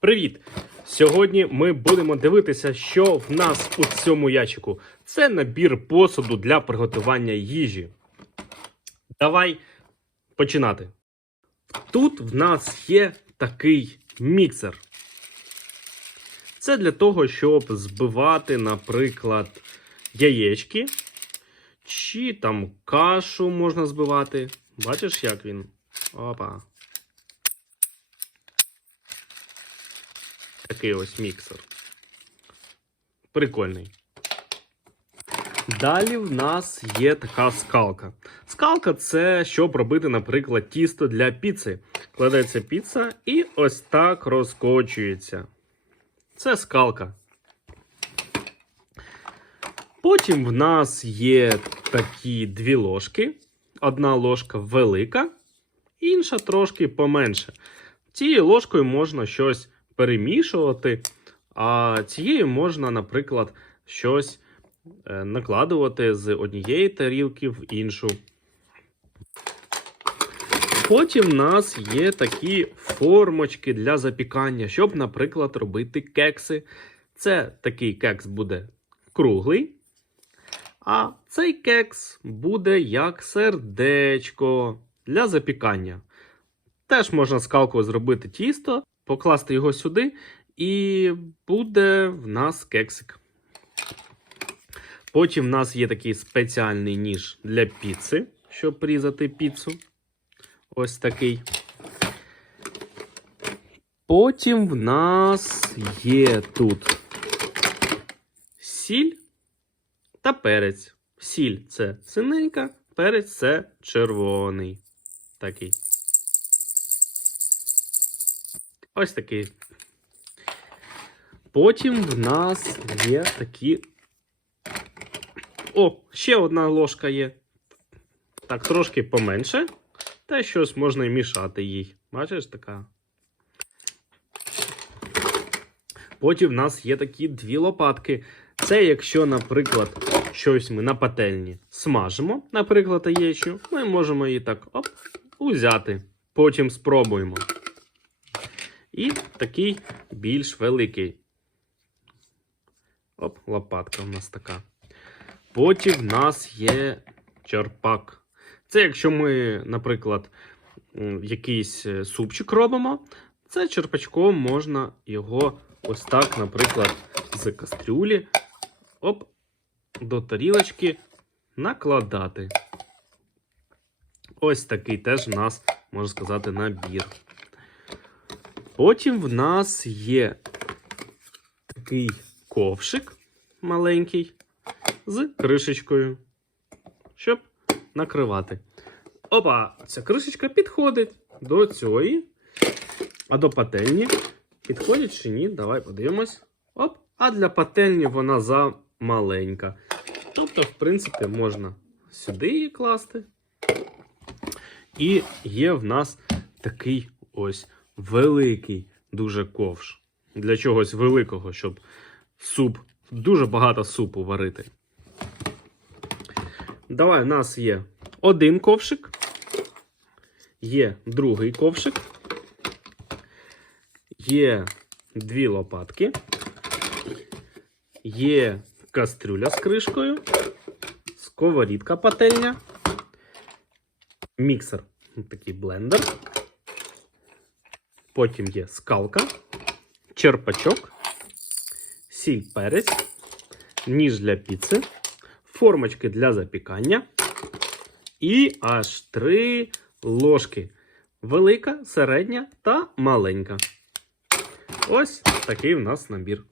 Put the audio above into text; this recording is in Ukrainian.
Привіт! Сьогодні ми будемо дивитися, що в нас у цьому ящику. Це набір посуду для приготування їжі. Давай починати. Тут в нас є такий міксер. Це для того, щоб збивати, наприклад, яєчки, чи там кашу можна збивати. Бачиш, як він? Опа. Такий ось міксер. Прикольний. Далі в нас є така скалка. Скалка це щоб робити, наприклад, тісто для піци. Кладеться піца і ось так розкочується. Це скалка. Потім в нас є такі дві ложки. Одна ложка велика, інша трошки поменше. Цією ложкою можна щось перемішувати, а цією можна, наприклад, щось е, накладувати з однієї тарілки в іншу. Потім в нас є такі формочки для запікання, щоб, наприклад, робити кекси. Це такий кекс буде круглий. А цей кекс буде як сердечко для запікання. Теж можна скалкою зробити тісто, покласти його сюди, і буде в нас кексик. Потім в нас є такий спеціальний ніж для піци, щоб різати піцу. Ось такий. Потім в нас є тут сіль та перець. Сіль це синенька, перець це червоний. Такий. Ось такий. Потім в нас є такі. О, ще одна ложка є. Так, трошки поменше. Та щось можна і мішати їй. Бачиш така. Потім в нас є такі дві лопатки. Це якщо, наприклад, щось ми на пательні смажимо, наприклад, яєчню, ми можемо її так оп, узяти. Потім спробуємо. І такий більш великий. Оп, лопатка у нас така. Потім в нас є черпак. Це якщо ми, наприклад, якийсь е, супчик робимо, це черпачком можна його ось так, наприклад, з кастрюлі оп, до тарілочки накладати. Ось такий теж в нас, можна сказати, набір. Потім в нас є такий ковшик маленький з кришечкою, щоб накривати. Опа, ця кришечка підходить до цієї, а до пательні підходить чи ні? Давай подивимось. Оп, а для пательні вона замаленька. Тобто, в принципі, можна сюди її класти. І є в нас такий ось великий дуже ковш. Для чогось великого, щоб суп, дуже багато супу варити. Давай, у нас є один ковшик, є другий ковшик, є дві лопатки, є кастрюля з кришкою, сковорідка пательня, міксер, такий блендер. Потім є скалка, черпачок, сіль перець, ніж для піци, формочки для запікання і аж три ложки. Велика, середня та маленька. Ось такий в нас набір.